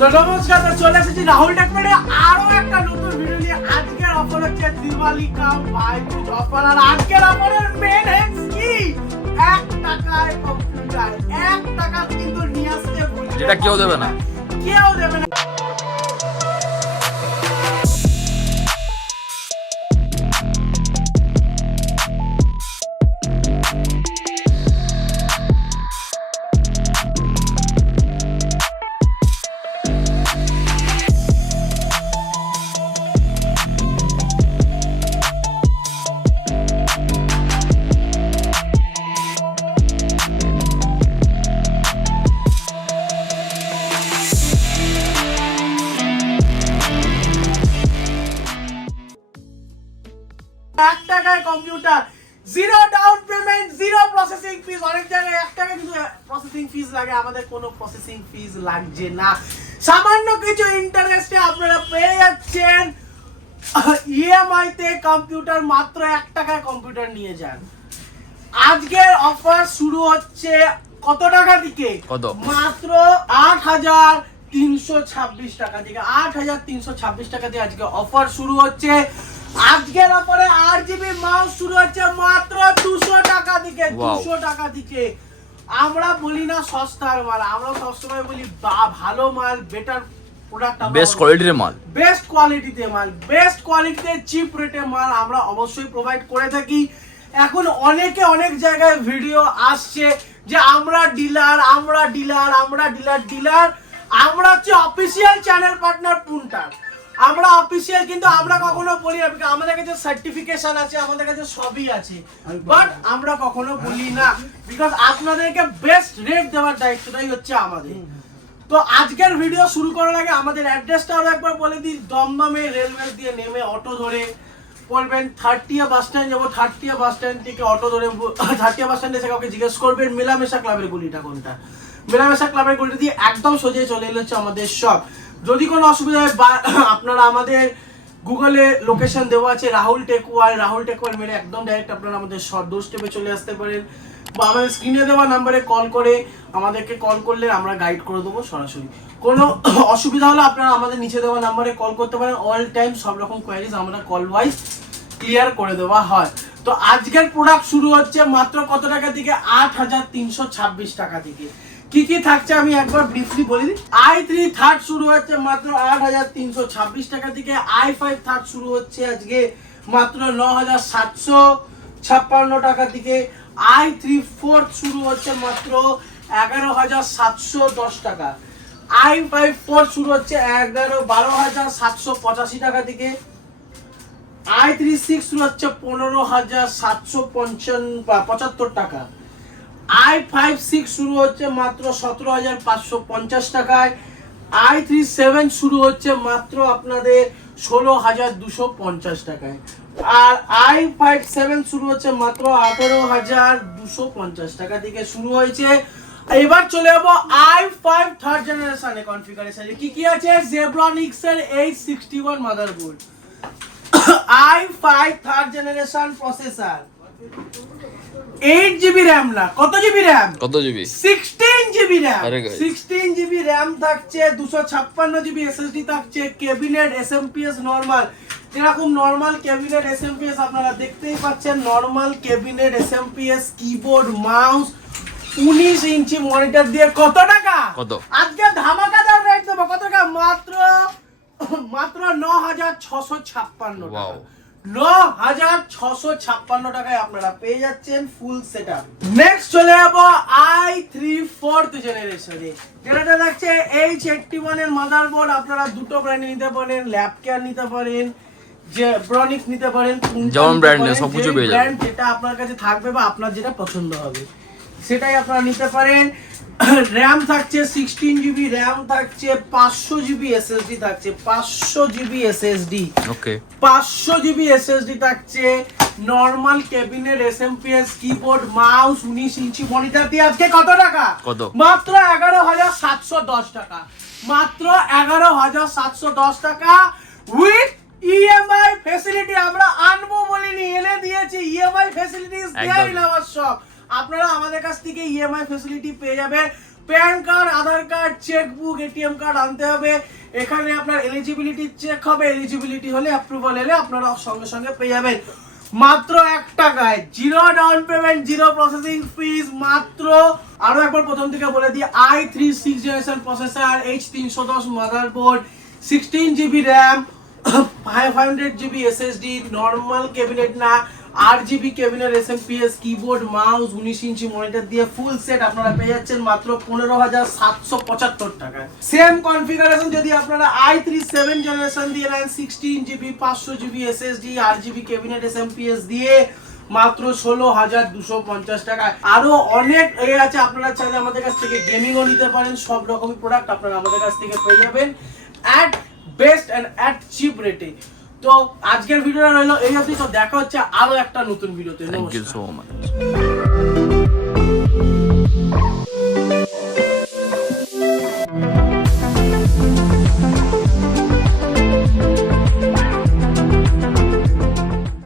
তো নমস্কার, চলে এসেছি রাহুল টেক ওয়ার্ল্ডে আরো একটা নতুন ভিডিও নিয়ে। আজকের অফার হচ্ছে দিওয়ালি কাম ভাই দুজ অফার। আর আজকের অফারের মেন হেডস কি 1 টাকায় কম্পিউটার। 1 টাকা কিন্তু নিয়ে আসতে ভুলবেন, যেটা কেউ দেবে না, কেউ দেবে না। Computer, zero down payment, zero processing fees. অনেক জায়গায় 1 টাকা কিন্তু প্রসেসিং ফিজ লাগে, আমাদের কোনো প্রসেসিং ফিজ লাগছে না। সামান্য কিছু ইন্টারেস্টে আপনারা পেয়ে যাচ্ছেন ইএমআই তে কম্পিউটার। মাত্র 1 টাকায় কম্পিউটার নিয়ে যান। আজকের অফার শুরু হচ্ছে কত টাকা থেকে? মাত্র 8,326 টাকা থেকে। 8,326 টাকা দিয়ে আজকে অফার শুরু হচ্ছে। আজকের অফারে 8GB মাউস শুরু হচ্ছে মাত্র 200 টাকা থেকে। 200 টাকা থেকে। আমরা বলি না সস্তার মাল, আমরা সবসময় বলি ভালো মাল, বেটার প্রোডাক্ট, বেস্ট কোয়ালিটির মাল, বেস্ট কোয়ালিটিতে মাল, বেস্ট কোয়ালিটিতে চিপ রেটে মাল আমরা অবশ্যই প্রোভাইড করে থাকি। এখন অনেক জায়গায় ভিডিও আসছে যে আমরা ডিলার, আমরা ডিলার, আমরা ডিলার। আমরা হচ্ছে অফিসিয়াল চ্যানেল পার্টনার পুন্টার। আমরা অফিসিয়াল, কিন্তু আমরা কখনো বলি না, আমাদের কাছে সার্টিফিকেশন আছে, আমাদের কাছে সবই আছে, বাট আমরা কখনো বলি না, বিকজ আপনাদেরকে বেস্ট রেট দেওয়ার দায়িত্বটাই হচ্ছে আমাদের। তো আজকের ভিডিও শুরু করার আগে আমাদের অ্যাড্রেসটা আরো একবার বলে দিই। দমদমে রেলওয়ে দিয়ে নেমে অটো ধরে বলবেন 30 বাস স্ট্যান্ড যাবো। 30 বাস স্ট্যান্ড থেকে অটো ধরে 30 বাস স্ট্যান্ডে এসে কাউকে জিজ্ঞেস করবেন মেলামেশা ক্লাবের গলিটা কোনটা। মেলামেশা ক্লাবের গলিটা দিয়ে একদম সোজা চলে এলে হচ্ছে আমাদের শপ। যদি কোনো অসুবিধা হয় আপনারা আমাদের গুগলে লোকেশন দেওয়া আছে Rahul tech world. Rahul tech world মেরে একদম ডাইরেক্ট আপনারা আমাদের ডোর স্টেপে চলে আসতে পারেন, বা আমাদের স্ক্রিনে দেওয়া নাম্বারে কল করে আমাদেরকে কল করলে আমরা গাইড করে দেবো সরাসরি। কোনো অসুবিধা হলে আপনারা আমাদের নিচে দেওয়া নাম্বারে কল করতে পারেন। অল টাইম সব রকম কোয়ারিজ আমরা কল ওয়াইজ ক্লিয়ার করে দেওয়া হয়। তো আজকের প্রোডাক্ট শুরু হচ্ছে মাত্র কত টাকা থেকে? 8,326 টাকা থেকে। কি কি থাকছে আমি একবার ব্রিফলি বলে দিই। i3 থার্ড শুরু হচ্ছে মাত্র 8,326 টাকা থেকে। i5 থার্ড শুরু হচ্ছে আজকে মাত্র 9,756 টাকা থেকে। i3 ফোর্থ শুরু হচ্ছে মাত্র 11,710 টাকা। i5 ফোর্থ শুরু হচ্ছে 12,785 টাকা থেকে। i3 সিক্স শুরু হচ্ছে 15,775 টাকা। i5 6 শুরু হচ্ছে মাত্র 17,550 টাকায়। i3 7 শুরু হচ্ছে মাত্র আপনাদের 16,250 টাকায়। আর i5 7 শুরু হচ্ছে মাত্র 18,250 টাকা থেকে শুরু হয়েছে। এবার চলে যাবো i5 থার্ড জেনারেশনে কনফিগারেশনে কি কি আছে। জেব্রনিক্স এর 861 motherboard, i5 third generation processor, 8GB RAM না, কত জিবি RAM? কত GB? 16GB RAM। 16GB RAM থাকছে, 256GB SSD থাকছে, ক্যাবিনেট SMPS নরমাল। যেরকম নরমাল ক্যাবিনেট SMPS আপনারা দেখতেই পাচ্ছেন, normal cabinet SMPS, keyboard, mouse, 19 inch monitor দিয়ে কত টাকা? কত? আজকে ধামাকাদার রেট দেবো। কত টাকা? মাত্র 9,656 টাকা। 9,656 টাকায় আপনারা পেয়ে যাচ্ছেন ফুল সেটআপ। নেক্সট চলে যাবো i3 ফোর্থ জেনারেশনে, যেটা থাকছে H81 এর মাদারবোর্ড। আপনারা দুটো ব্র্যান্ড নিতে পারেন, ল্যাবকেয়ার নিতে পারেন, জেব্রনিক্স নিতে পারেন, যেমন ব্র্যান্ড সবকিছু পেয়ে যাবেন। ব্র্যান্ড যেটা আপনার কাছে থাকবে বা আপনার যেটা পছন্দ হবে সেটাই আপনারা নিতে পারেন। RAM থাকছে 16GB RAM থাকছে, 500GB SSD থাকছে, 500GB SSD, ওকে, 500GB SSD থাকছে। Normal cabinet SMPS, keyboard, mouse, 19 inch monitor দিয়ে আজকে কত টাকা? কত? মাত্র 11,710 টাকা। মাত্র 11,710 টাকা উইথ ইএমআই ফ্যাসিলিটি। আমরা আনবো বলিনি, এনে দিয়েছি। EMI facility is there in our shop. আপনারা আমাদের কাছ থেকে ইএমআই ফ্যাসিলিটি পেয়ে যাবেন PAN card, Aadhaar card, checkbook, ATM card আনতে হবে। এখানে আপনার এলিজিবিলিটি চেক হবে, এলিজিবিলিটি হলে অ্যাপ্রুভাল এলে আপনারা সঙ্গে সঙ্গে পেয়ে যাবেন মাত্র 1 টাকায়। Zero down payment, zero processing fees, মাত্র। আরো একবার প্রথম থেকে বলে দিই, i3 6th generation processor, H310 motherboard, 16GB RAM, 500GB SSD, normal cabinet না, 8GB cabinet, SMPS keyboard, mouse, 19 inch monitor দিয়ে ফুল সেট আপনারা পেয়ে যাচ্ছেন মাত্র 15,775 টাকায়। সেম কনফিগারেশন যদি আপনারা i3 7th জেনারেশন দিয়ে নেন, 16GB 500GB SSD, 8GB cabinet, SMPS দিয়ে মাত্র 16,250 টাকায়। আরো অনেক আছে, আপনারা চাইলে আমাদের কাছ থেকে গেমিংও নিতে পারেন। সব রকমের প্রোডাক্ট আপনারা আমাদের কাছ থেকে পেয়ে যাবেন এট বেস্ট এন্ড এট চিপ রেটে। তো আজকের ভিডিওটা রইলো এই অবধি। তো দেখা হচ্ছে আরো একটা নতুন ভিডিওতে। Thank you so much.